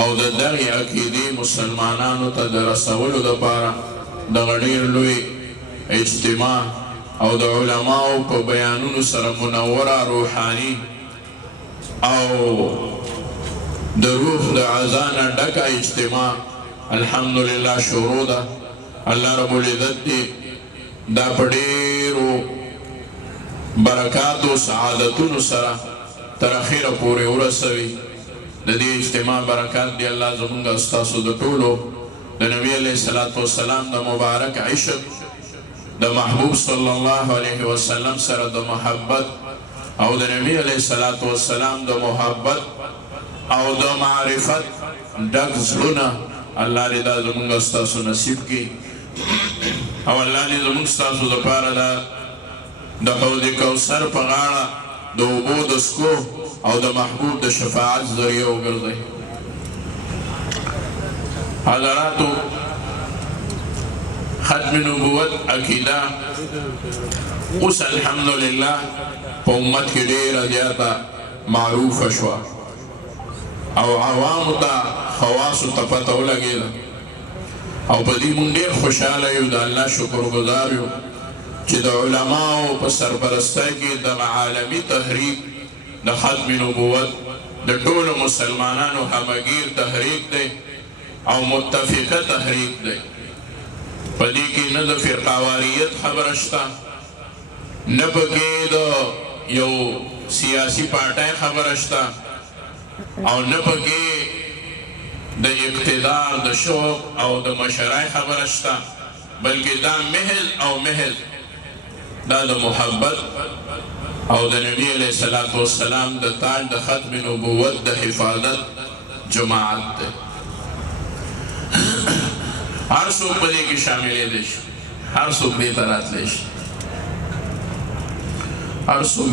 او د دغه عقیدې مسلمانانو ته د رسولو دپاره دغه ډېر لوی اجتماع او د علماو په بیانونو سره منوره روحاني او د روح د عزا نه ډکه اجتماع الحمدلله شروع ده. الله رب العزت دې دا په ډېرو برکاتو سعادتونو سره تر اخره پورې ورسوي. د دې اجتماع برکات دی الله زمونږ ستاسو د ټولو د نبی علیه الصلاة والسلام د مبارک عشق د محبوب صلی الله علیه وسلم سره د محبت او د نبی علیه الصلاة والسلام د محبت او د معرفت ډک زړونه الله دې دا زمونږ ستاسو نصیب کړي او الله دې زمونږ ستاسو دپاره د حوض کوثر په غاړه د اوبو د څښو او د محبوب د شفاعت ذریعه وګرځي. حضراتو ختم نبوت عقیده اوس الحمدلله په امت کې ډېره زیاته معروفه شوه او عوامو ته خواصو ته پته ولګېده او په دې مونږ ډېر خوشحاله یو د الله شکرګزار یو چې د علماو په سرپرستۍ کې دغه عالمي تحریک د ختم نبوت د ټولو مسلمانانو همګیر تحریک دی او متفقه تحریک دی. په دې کې نه د فرقهواریت خبره شته، نه پکې د یو سیاسي پارټۍ خبره شته او نه پکې د اقتدار د شوق او د مشرۍ خبره شته، بلکې دا محض او محض دا د محبت او د نبی علیہ الصلوۃ والسلام د تاج د ختم نبوت د حفاظت جماعت ده. هر څوک په دې کې شاملېدی شي، هر څوک دې ته راتلی شي، هر څوک